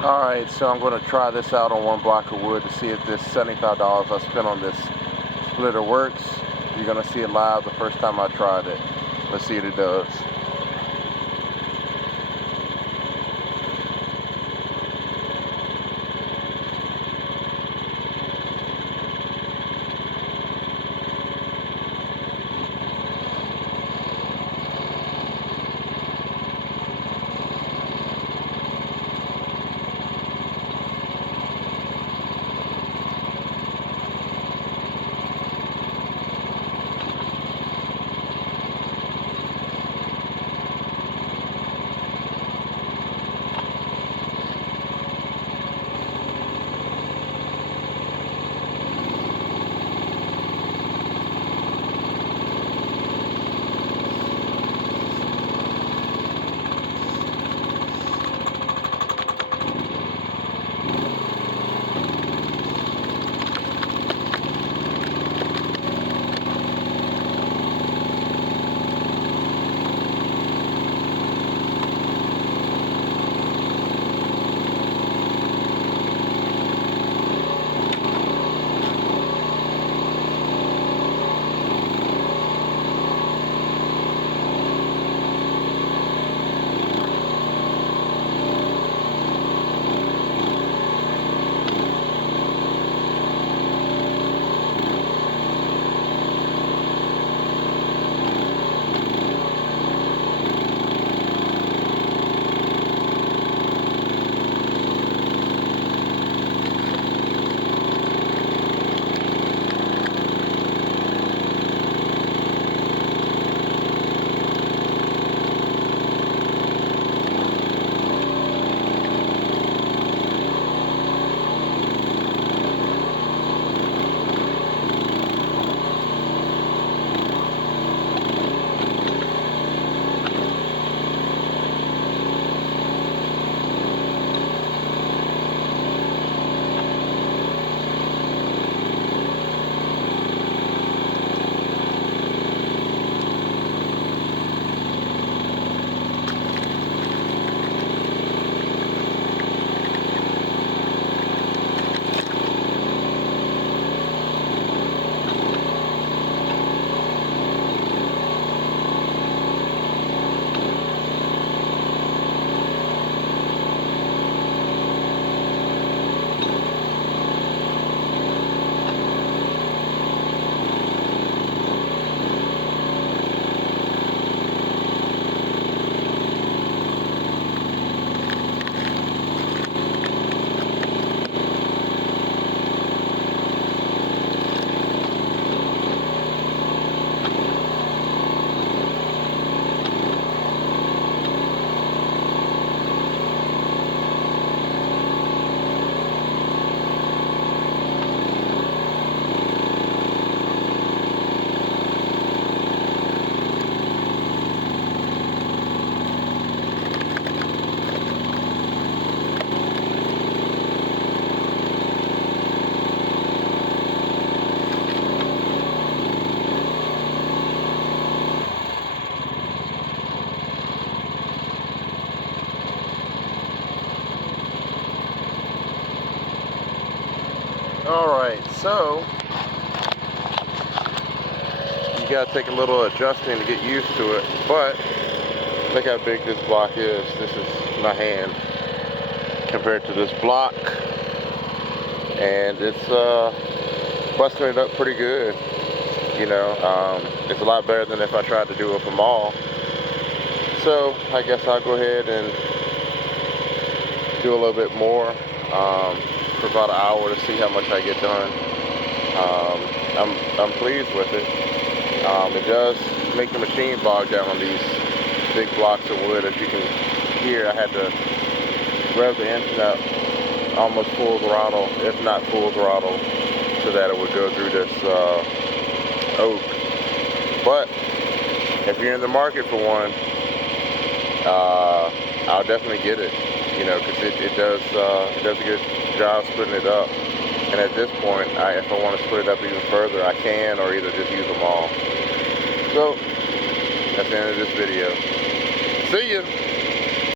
Alright, so I'm going to try this out on one block of wood to see if this $75 I spent on this splitter works. You're going to see it live the first time I tried it. Let's see what it does. Alright, so you gotta take a little adjusting to get used to it, but look how big this block is. This is my hand compared to this block, and it's busting it up pretty good. You know, it's a lot better than if I tried to do it from all. So I guess I'll go ahead and do a little bit more for about an hour to see how much I get done. I'm pleased with it. It does make the machine bog down on these big blocks of wood. As you can hear, I had to rev the engine up almost full throttle, if not full throttle, so that it would go through this oak. But if you're in the market for one, I'll definitely get it. You know, because it does a good job splitting it up. And at this point, if I want to split it up even further, I can, or either just use them all. So that's the end of this video. See ya.